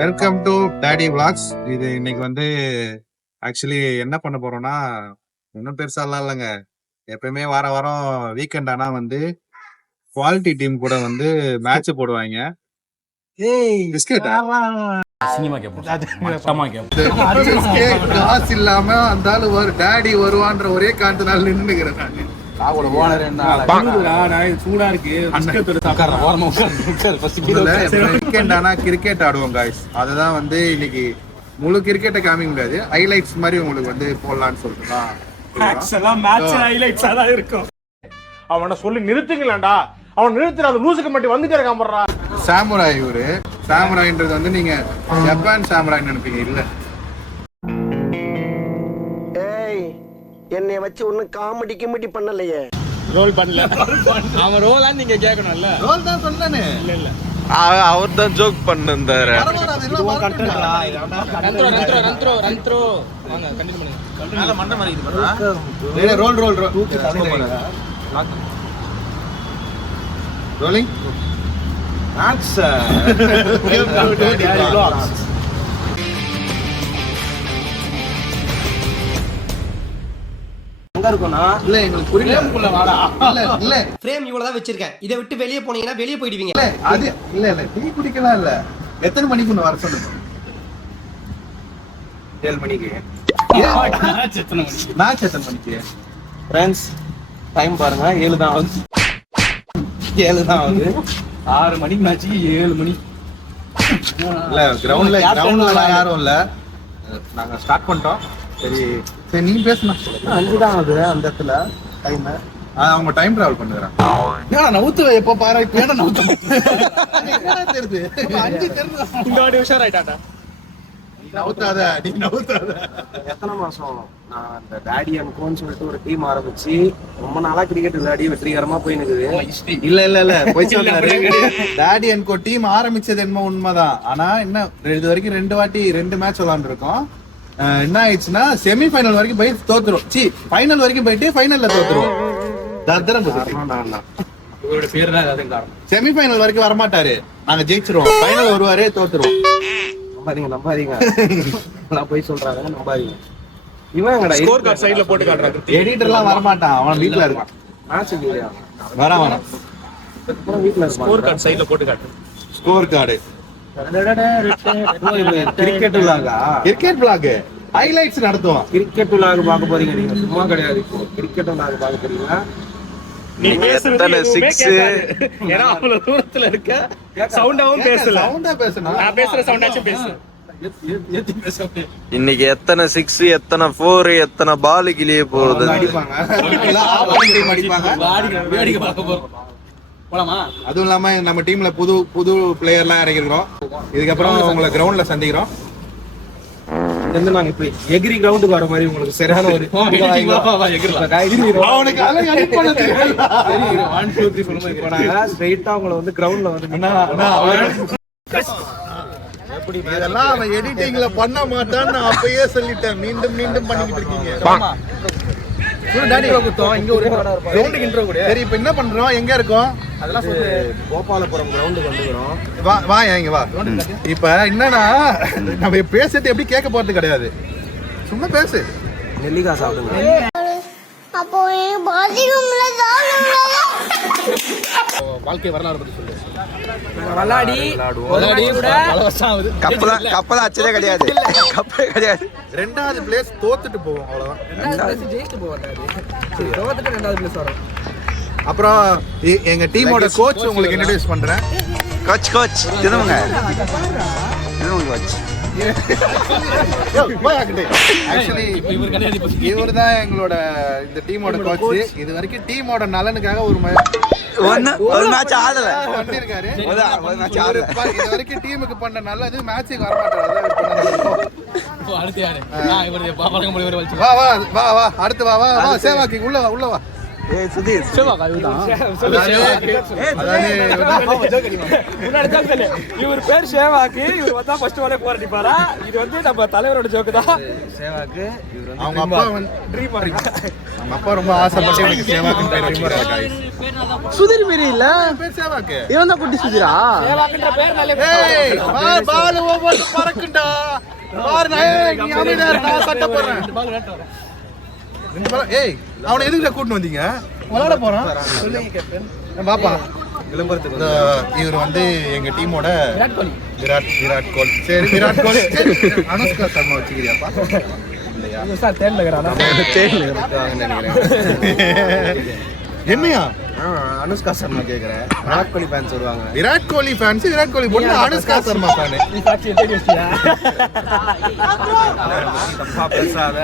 Welcome to daddy vlogs. இது இன்னைக்கு வந்து ஆக்சுவலி என்ன பண்ண போறோம்னா ஒன்றும் பெருசாலாம் இல்லைங்க. எப்பயுமே வார வாரம் வீக்கெண்ட் ஆனா வந்து குவாலிட்டி டீம் கூட வந்து மேட்ச் போடுவாங்க. காசு இல்லாம அந்த ஆளு டாடி வருவான்ற ஒரே காரணத்தினால நின்னுக்கிறேன் கிரிக்கெட் ஆடுவோம் காய்ஸ். அதுதான் வந்து இன்னைக்கு முழு கிரிக்கெட்டை காமிக்க முடியாது, ஹைலைட்ஸ் மாதிரி உங்களுக்கு வந்து போடலான்னு சொல்லிட்டுதான். அவனை சொல்லி நிறுத்துங்களேன்டா, அவன் நிறுத்துற அது லூசுக்கு மட்டும் வந்துட்டே இருக்கான் போடுறா. சாமுராய் இவரு. சாமுராய்ன்றது வந்து நீங்க ஜப்பான் சாமுராய் நினைப்பீங்க, இல்ல என்னை வச்சு ஒன்னும் காமெடி கிமெடி பண்ணலையே. ரோல் பண்ணல. அவன் ரோலா நீங்க கேட்கணும்ல. ரோல் தான் சொன்னானே. இல்ல இல்ல அவர் தான் ஜோக் பண்ணிருந்தாரு. ரோல் ரோல் ரோலிங் இல்ல எங்களுக்கு புரியல. இல்ல ஃப்ரேம் இவ்வளவுதான் வச்சிருக்கேன், இதை விட்டு வெளியே போனீங்கன்னா வெளியே போயிடுவீங்க. அது இல்ல இல்ல டீ குடிக்கலாம் இல்ல. எத்தனை மணிக்கு வர சொல்லுங்க? 7 மணிக்கு. மேட்ச் எத்தனை மணிக்கு? ஃப்ரெண்ட்ஸ் டைம் பாருங்க, 7 தான் ஆகுது. 7 தான் ஆகுது. 6 மணிக்கு மேட்ச், 7 மணி. இல்ல கிரவுண்ட்ல யாரும் இல்ல, நாங்க ஸ்டார்ட் பண்ணிட்டோம். சரி சரி நீ பேசணும். 5 தான் ஆகுது அந்த இடத்துல டைம். அவங்க டைம் டிராவல் பண்ணுறாங்க. நவுத்து எப்போ பாரு, இப்ப ஏன்னா நவுத்து தெரியுது. 5 தெரிஞ்சு இந்த வாட்டி உஷாராயிட்டாடா. நவுத்தாத நீ நவுத்தாத. எத்தனை மாசம் நான் இந்த டாடி அண்ட் கோன்னு சொல்லிட்டு ஒரு டீம் ஆரம்பிச்சு ரொம்ப நாளா கிரிக்கெட் விளையாடி வெற்றிகரமா போய் நிக்குது. இல்ல இல்ல இல்ல போய் சொன்னாரு. டாடி அண்ட் கோ டீம் ஆரம்பிச்சது என்னமோ உண்மைதான். ஆனா என்ன இது வரைக்கும் 2 வாட்டி 2 மேட்ச் விளையாண்டு இருக்கோம். என்ன ஆயிடுச்சுன்னா செமி ஃபைனல் வரைக்கும் போய் தோத்துரும். ஃபைனல் வரைக்கும் போயிட்டு ஃபைனல்ல தோத்துரும். இவரோட பேர் தான் அதுக்கு காரணம். செமி ஃபைனல் வரைக்கும் வரமாட்டாரு, நாங்க ஜெயிச்சிருவோம். ஃபைனல் வருவாரு, தோத்துருவோம். நம்பாதீங்க நான் போய் சொல்றாங்க, நம்பாதீங்க. இவன் ஸ்கோர் கார்டு சைடுல போட்டு காட்டுறாங்க. எடிட்டர்லாம் வரமாட்டான், அவன் வீட்டுல இருக்கான். மேட்ச் இல்லையா? வரான் வீட்டுல ஸ்கோர் கார்டு சைடுல போட்டு காட்டு. ஸ்கோர் கார்டு கிரிக்கெட் விளாகா? கிரிக்கெட் விளாக் ஹைலைட்ஸ் நடத்துவோம். கிரிக்கெட் விளாக் பார்க்க போறீங்க நீங்க, சும்மா கிடையாது. இப்போ கிரிக்கெட் விளாக் பார்க்க போறீங்களா? நீ பேசுறது 6 ஏனா அவ்வளவு தூரத்துல இருக்க. சவுண்டாவும் பேசல. சவுண்டா பேசணும். நான் பேசுற சவுண்டாச்சும் பேசு. இன்னைக்கு எத்தனை 6, எத்தனை 4, எத்தனை பால் கிளியே போகுது. அடிப்பாங்க. வேடிக்கை பார்க்க போறோம். போலாமா? அதுவும் இல்லாம நம்ம டீம்ல புது பிளேயர்லாம் இறங்கிருக்கிறோம். இதுக்கப்புறம் உங்களை கிரவுண்ட்ல சந்திக்கிறோம். நாங்க இப்ப எகிரி கிரவுண்டுக்கு வர மாதிரி உங்களுக்கு சரியான ஒரு ஸ்ட்ரைட்டா உங்களை வந்து கிரவுண்ட்ல வந்து இதெல்லாம் அவன் எடிட்டிங்ல பண்ண மாட்டான்னு நான் அப்பயே சொல்லிட்டேன். மீண்டும் மீண்டும் பண்ணிக்கிட்டு இருக்கீங்க. சரி இப்ப என்ன பண்றோம், எங்க இருக்கோம்? அதெல்லாம் சொல்லி கோபாலபுரம் கிரவுண்டுக்கு வந்துக்கிறோம். வா இங்க வா. இப்ப என்னன்னா நம்ம பேசிட்டு எப்படி கேட்க போறது கிடையாது, சும்மா பேசு. நெல்லிக்காய் சாப்பிடுங்க. வாழ்க்கை வரலாறு பத்தி சொல்லு. கப்பல் அச்சதே கிடையாது. கப்பலே கிடையாது. 2வது பிளேஸ் தோத்துட்டு போவோம், அவ்வளவுதான். அப்புறம் எங்க டீமோட கோச் உங்களுக்கு இன்ட்ரோடியூஸ் பண்றேன். கோச் திரும்புங்க. இவர் தான் எங்களோட இந்த டீமோட கோச். இது வரைக்கும் டீமோட நலனுக்காக ஒரு மேட்ச் ஆடல பண்ணிருக்காரு. இது வரைக்கும் டீமுக்கு பண்ண நல்லது. மேட்சுக்கு வரமாட்டாரு. வா அடுத்து வா சேவாக்கி உள்ள வா. ஏய் சுதீர் சேவாக்கா இவர்தான். இவர் பேர் சேவாக்கு. இவர் வந்தா ஃபர்ஸ்ட் வாலே போராடிப்பாரா? இது வந்து நம்ம தலைவரோட ஜோக்கு தான். சேவாக்கு இவர் வந்து அவங்க அப்பா வந்து ட்ரீம் அவங்க அப்பா ரொம்ப ஆசைப்பட்டு எனக்கு சேவாக்குன்னு பேர் வச்சிருக்காரு guys. சுதீர் பேரு இல்ல, பேர் சேவாக்கு. இவன் தான் குட்டி சுதீரா? சேவாக்குன்ற பேர் நல்ல ஏய் பால் ஒவ்வொரு பறக்குண்டா பாரு. நீ அமைதியா இரு, நான் சட்டை போடுறேன். ரெண்டு பால். ஏய் அவனை எதுக்குடா கூட்டிட்டு வந்தீங்க? விளையாட போறான். சொல்லுங்க கேப்டன். பாப்பா விளம்பரத்துக்கு இவர் வந்து எங்க டீமோட விராட் கோலி. விராட் கோலி. சரி விராட் கோலி. சரி, அனுஷ்கா சர்மா வச்சுக்கிறியாப்பா? இல்லையா? சார் தேன்ல இருக்கறானா? என்னையா அனுஷ்கா சர்மா கேக்குறேன். விராட் கோலி ஃபேன்ஸ் வருவாங்க. விராட் கோலி ஃபேன்ஸ் விராட் கோலி பொண்ணு அனுஷ்கா சர்மா ஃபேன். நீ சாட்சியை தேடி வச்சியா? தப்பா பேசாத.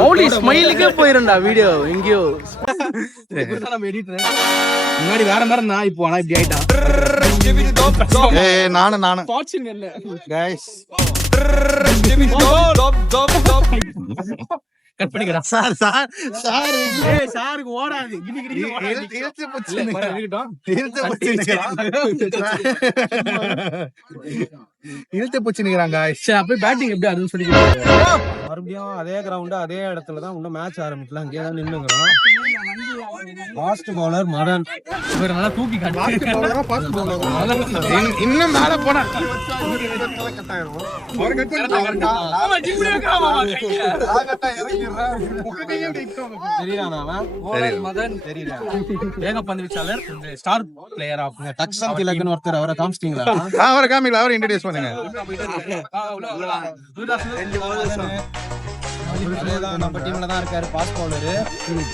மௌலி ஸ்மைலுக்கே போயிருண்டா வீடியோ எங்கேயோ. நம்ம எடிட்டர் முன்னாடி வேற மாதிரி நான் இப்போ ஆனா இப்படி ஆயிட்டான். ஏய் நானும் பாட்சிங் இல்ல गाइस கட் பண்ணிக்கடா. சார் ஏய் சாருக்கு ஓடாது. கிடி கிடி ஓடாது. இழுத்து போச்சு நிக்கிறாங்க guys. சரி அப்படியே பேட்டிங் எப்படி அதுன்னு சொல்லிக்கலாம். மறுபடியும் அதே கிரவுண்ட் அதே இடத்துல தான் இன்னும் மேட்ச் ஆரம்பிக்கலாம். அங்கேயே தான் நின்னுங்கிறோம். ஃபாஸ்ட் பவுலர் மதன் இவர் நல்லா தூக்கி காட்டு. இன்னும் மேல போனா தெரியுறானா அவன்? மதன் தெரியுறா. வேகப்பந்து வீச்சாளர் ஸ்டார் பிளேயர் ஆஃப் டக்ஸன் திலகன் ஒருத்தர் அவரை காமிச்சிட்டீங்களா? அவரை காமிக்கல, அவரை இன்ட்ரோடியூஸ் பண்ணுங்க. அதேதான் நம்ம டீம்ல தான் இருக்காரு ஃபாஸ்ட் பவுலர்.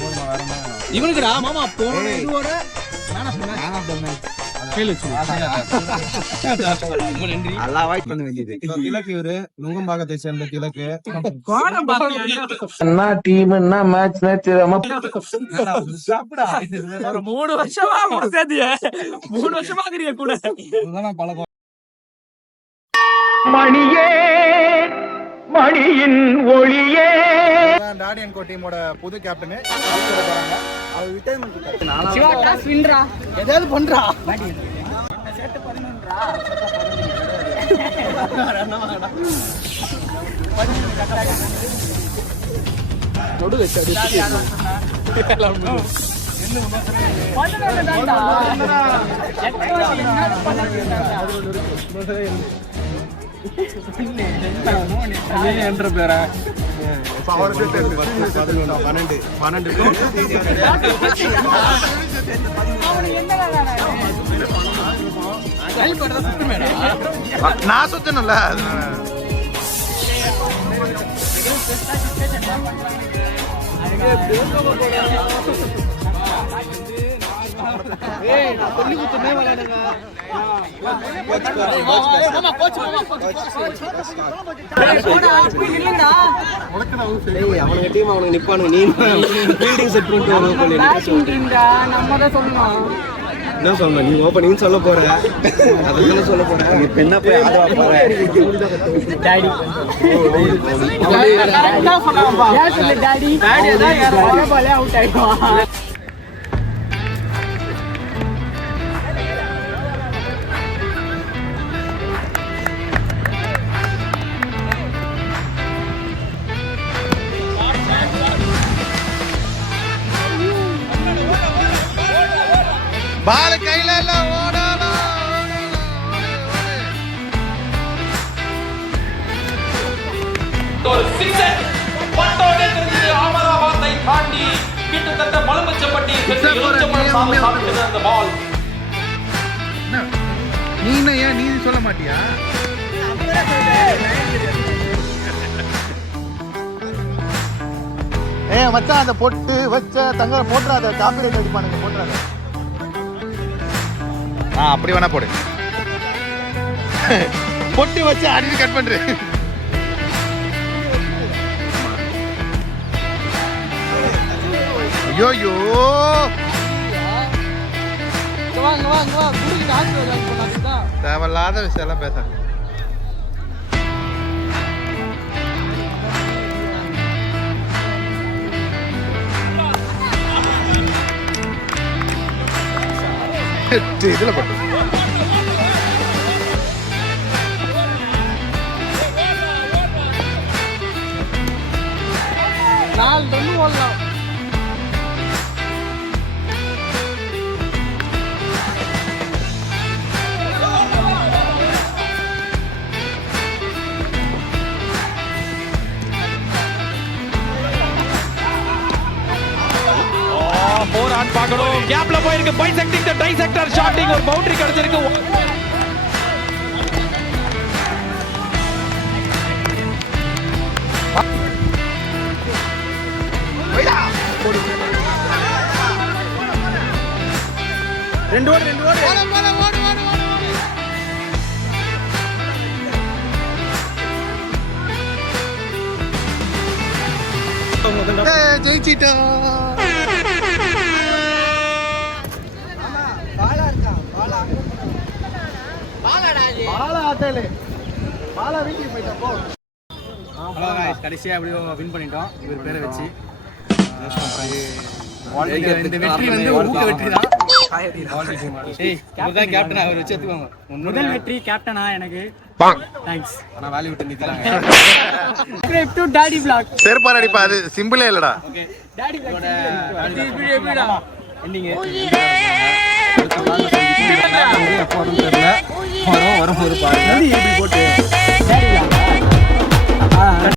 போதுமா வரமா? இவனுக்குடா மாமா போன இதோட man of the match fail வச்சு. ரொம்ப நன்றி. நல்லா அவாய்ட் பண்ண வேண்டியது. திலக் இவரு நுங்கம்பாக்கத்தை சேர்ந்த திலக்கு. கோணம் பாத்தியா? என்ன டீம் என்ன மேட்ச் சாப்பிடா. ஒரு 3 வருஷமா முடிச்சதிய 3 வருஷமா இருக்கீங்க கூட. இதுதான் பழக்கம். டாடி அண்ட் கோ டீமோட புது கேப்டன் சிவா டாஸ் வின்ரா. ஏதாவது பண்றா. நடு வெச்சு என்ற பேரா 12 நான் சுத்தணும்ல. அவனுக்கு டீம் அவனுக்கு நிப்பானுங்க. நீ ஃபீல்டிங் செட் பண்ணிட்டு வர போல. என்ன சொல்லணும்? நீ ஓப்பனிங் சொல்ல போற, அதெல்லாம் சொல்ல போற. இப்ப என்ன போய் ஆடவா போற? டாடி டாடி பாலே அவுட் ஆயிடுவான். பால் கையில இல்ல, ஓடலாம். ஒரு சிக்ஸர் பட்டோடே தெரிஞ்சது. அகமதாபாத்தை தாண்டி கிட்டத்தட்ட மலமச்சப்பட்டி சாப்பிட்டது அந்த பால். நீ என்ன ஏன் நீ சொல்ல மாட்டியா? மச்சான் அந்த பொட்டு வச்ச தங்க போட்டுறாத, காப்பிரைட் அடிப்பானுங்க, போட்டுறாத. அப்படி வேணா போடு. பொட்டு வச்சு அடிச்சு கட் பண்ற. ஐயோ தேவையில்லாத விஷயம் எல்லாம் பேச. இதுல போட்டு போர் ஆன் பார்க்கணும். கேப்ல போயிருக்கு. பைசெக்டிங் தி டைசெக்டர் ஷாட்டிங் ஒரு பவுண்டரி கிடைச்சிருக்கு. ஜெயிச்சிட்டோம். கடைசியா எப்படியோ வின் பண்ணிட்டோம் இவர் பேரை வச்சு. இந்த வெற்றி வந்து ஊக்க வெற்றி தான். இவர்தான் கேப்டன், அவர் வச்சு எடுத்துக்கோங்க. முதல் வெற்றி கேப்டனா எனக்கு. தேங்க்ஸ். ஆனா வேலையை விட்டு நிக்கிறாங்க. Subscribe to daddy vlog. செருப்பால் அடிப்பா, அது சிம்பிளே இல்லடா. டாடி vlog எப்படிடா? எண்டிங் வரும் ஒரு பாருங்க.